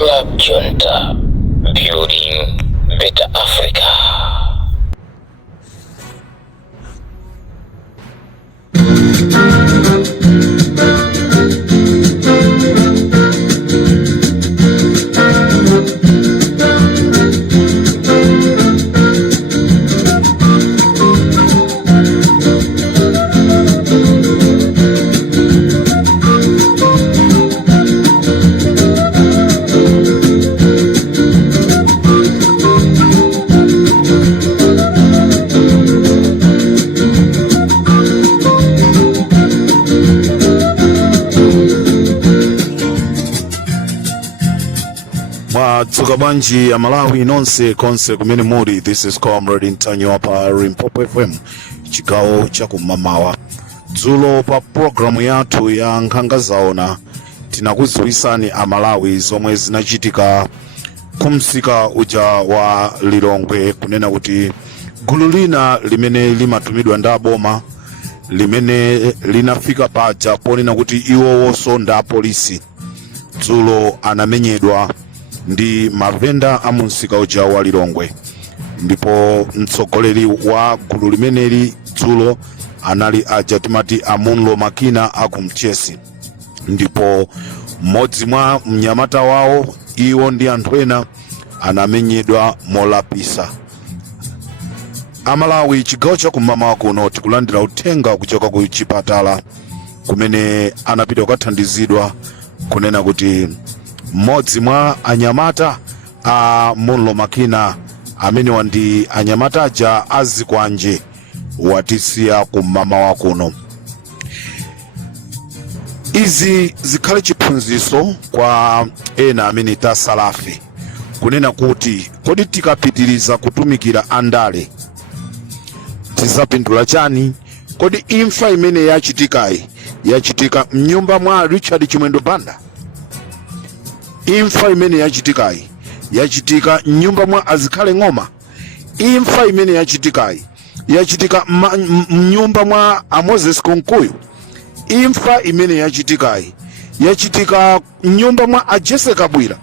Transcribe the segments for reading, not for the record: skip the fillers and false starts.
Club Junta, building better Africa. Mwadzuka bwanji ya Malawi nonse konse kumene muli. This is Comrade Ntanyo pa Limpopo FM, chigawo cha kumamawa. Dzulo pa programu yathu ya nkhanga zaona tinakudziwisani Amalawi zomwe zinachitika kumsika uja wa Lilongwe, kunena kuti gulu lina limene limatumidwa ndi aboma limene linafika paja ponena kuti iwowonso ndi apolisi dzulo anamenyedwa ndi mavenda a msika uja wa Lilongwe. Ndipo mtsogoleri wa gulu limeneli dzulo anali aja timati Amunlo Makina akumchesi, ndipo mmodzi mwa mnyamata wawo iwo ndi anthu ena anamenyedwa molapisa. Amalawi, chigawo cha kumamawa kuno tikulandira uthenga kuchoka ku chipatala kumene anapita kukathandizidwa, kunena kuti mmodzi mwa anyamata a Munlo Makina amene wandi anyamata aja azikwanje watisiya kumamawa kuno. Izi zikhale chiphunzitso kwa ena amene tasalafe, kunena kuti kodi tikapitiriza kutumikira andale tizapindula chani? Kodi imfa imene yachitika mnyumba mwa Richard Chimwendo Banda? Imfa imene yachitika mnyumba mwa Azikhale Ng'oma? Imfa imene yachitika mnyumba mwa Moses Konkuyu? Imfa imene yachitika mnyumba mwa Jesse Kabwira?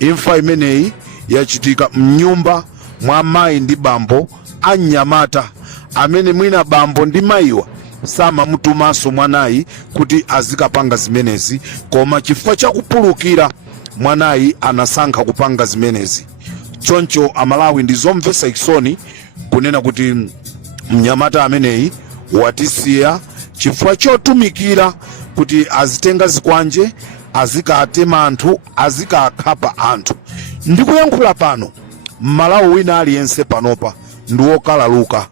Imfa imeneyi yachitika mnyumba mwa mayi ndi bambo anyamata amene mwina bambo ndi mayiwa samamutumanso mwanayi kuti azikapanga zimenezi, koma chifukwa chakupulukira mwanayi anasankha kupanga zimenezi. Choncho Amalawi ndi zomvetsa chisoni kunena kuti mnyamata ameneyi watisiya chifukwa chotumikira kuti azitenga zikwanje, azikatema anthu, azikakhapa anthu. Ndikuyankhula pano Malawi wina aliyense panopa ndi wokalaluka.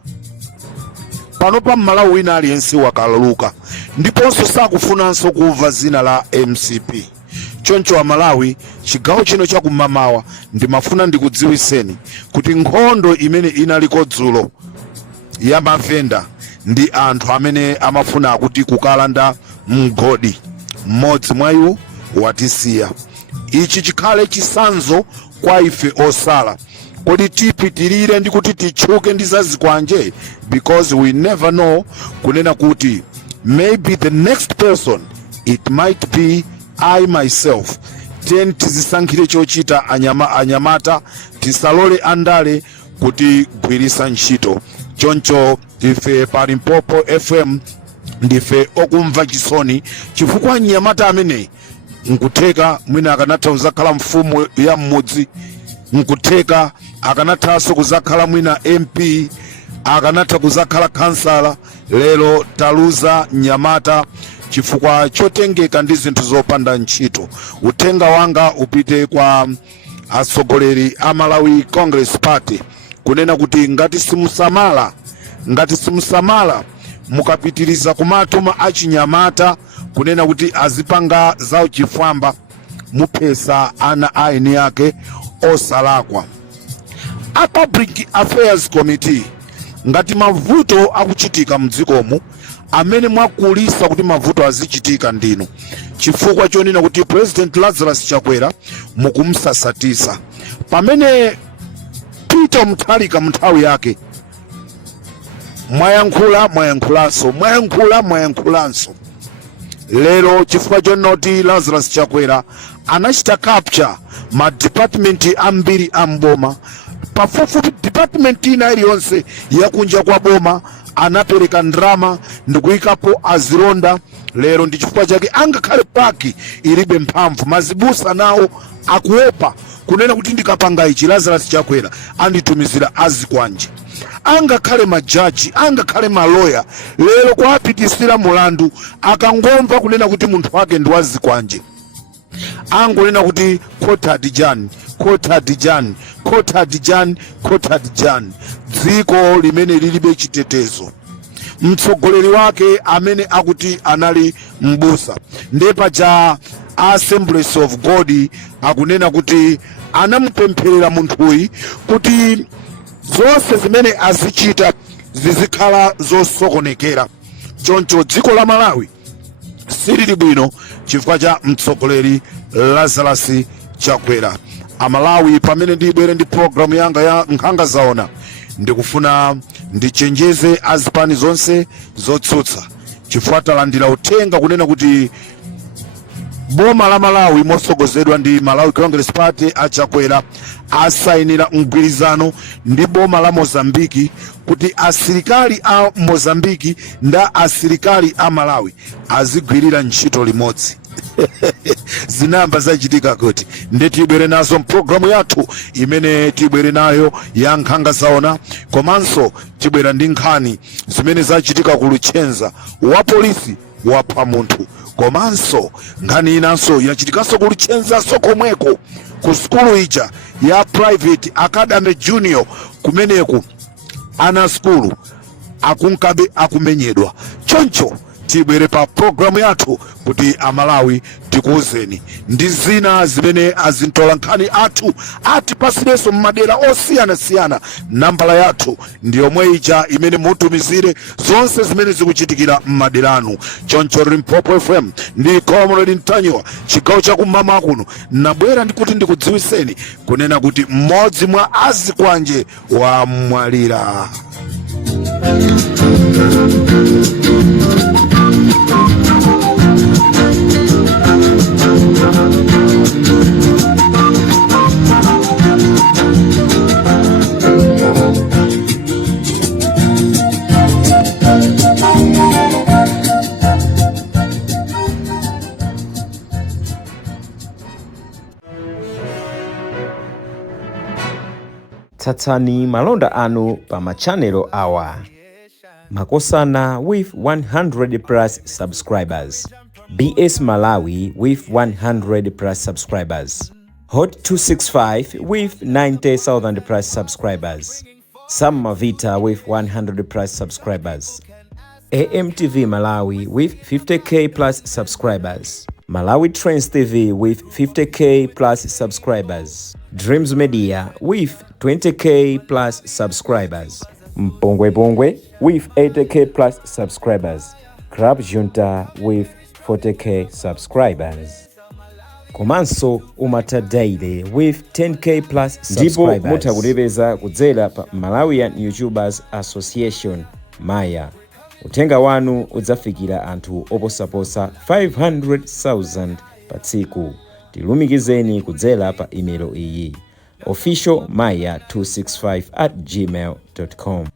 Panopa Malawi wina aliyense wakalaluka, ndiponso sakufunanso kumva zina la MCP. Choncho Amalawi, chigawo chino cha kumamawa ndimafuna ndikudziwiseni kuti nkhondo imene inaliko dzulo ya mavenda ndi anthu amene amafuna kuti kukalanda mgodi, mmodzi mwa iwo watisiya. Ichi chikhale chisanzo kwa ife osala. Kodi tipitirire ndi kuti tichuke ndi zazikwanje? Because we never know, kunena kuti maybe the next person it might be I myself. Ten tizisankhire chochita anyamata, tisalole andale kuti gwirisa ntchito. Choncho ife pa Limpopo FM ndife okumva chisoni chifukwa anyamata amene nkutheka mwina akanatha kuzakhala mfumu ya mmudzi, nkutheka akanathanso kuzakhala mwina MP, akanatha kuzakhala kansala. Lero taluza nyamata chifukwa chotengeka ndi zinthu zopanda ntchito. Uthenga wanga upite kwa atsogoleri a Malawi Congress Party kunena kuti ngati simusamala mukapitiriza kumatuma achinyamata kunena kuti azipanga zawo chifwamba, mupesa ana aeni yake osalakwa. A Public Affairs Committee, ngati mavuto akuchitika mdzikomu, amene mwakulisa kuti mavuto azichitika ndinu, chifukwa chonena kuti President Lazarus Chakwera mukumsasatisa. Pamene Peter Mutharika mnthawi yake mwayankhulanso. Lero chifukwa chonoti Lazarus Chakwera anachita capture ma department ambiri amboma, pafupifupi department ina iliyonse yakunja kwa boma anapereka ndrama ndikuyikapo azilonda. Lero ndi chifukwa chake angakhale paki ilibe mphamvu, mazibusa nawo akuopa kunena kuti ndikapanga ichi Lazarus Chakwera anditumizira azikwanje. Angakhale majaji, angakhale maloya lero kwapitisira mulandu akangomva kunena kuti munthu wake ndi wazikwanje, angonena kuti kota Adijani, dziko limene lilibe chitetezo. Mtsogoleri wake amene akuti anali mbusa ndepa cha Assemblies of God akunena kuti anamupempherera munthuyu kuti zonse zimene azichita zizikhala zosokonekera. Choncho dziko la Malawi silili bwino chifukwa cha mtsogoleri Lazarus Chakwera. Amalawi, pamene ndibwere ndi programu yanga ya Nkhanga Zaona, ndikufuna ndichenjeze azipani zonse zotsutsa chifukwa talandira uthenga kunena kuti boma la Malawi mosogozedwa ndi Malawi Congress Party achakwera asainira mgwirizano ndi boma la Mozambiki kuti asilikali a Mozambiki nda asilikali a Malawi azigwirira ntchito limodzi. Zinamba zachitika kuti ndetibwere nazo mpulogalamu yathu imene tibwere nayo ya Nkhanga Zaona, komanso tibwera ndi nkhani zimene zachitika ku Luchenza, wa polisi wapha munthu, komanso nkhani inanso yachitikanso ku Luchenza komweko ku skulu ija ya Private Academy Junior, kumeneku ana skulu akunkabe akumenyedwa. Choncho tibwere pa programu yathu kuti Amalawi tikuuzeni ndi zina zimene azintola nkhani athu atipasireso mmadera osiyana-siyana. Nambala yathu ndi yomwe ija imene mutumizire zonse zimene zikuchitikira mmaderanu. Choncho Limpopo FM ndi Comrade Mtanyiwa chigawo chakum'mawa kuno nabwera ndikuti ndikudziwiseni kunena kuti mmodzi mwa azikwanje wamwalira. Tsatsani malonda anu pa machanelo awa. Makosana with 100 plus subscribers. BS Malawi with 100 plus subscribers. Hot 265 with 90,000 plus subscribers. Sam Mavita with 100 plus subscribers. AMTV Malawi with 50k plus subscribers. Malawi Trends TV with 50k plus subscribers. Dreams Media with 20k plus subscribers. Mpongwe Pongwe with 80k plus subscribers. Club Junta with 40k subscribers. Komanso Umata Daily with 10k plus subscribers. Ndipo mutakulipeza kudzera pa Malawian YouTubers Association Maya. Utenga wanu udzafikira anthu oposaposa 500,000 pa tsiku. Tilumikizeni kudzera pa email iyi officialmaya265@gmail.com.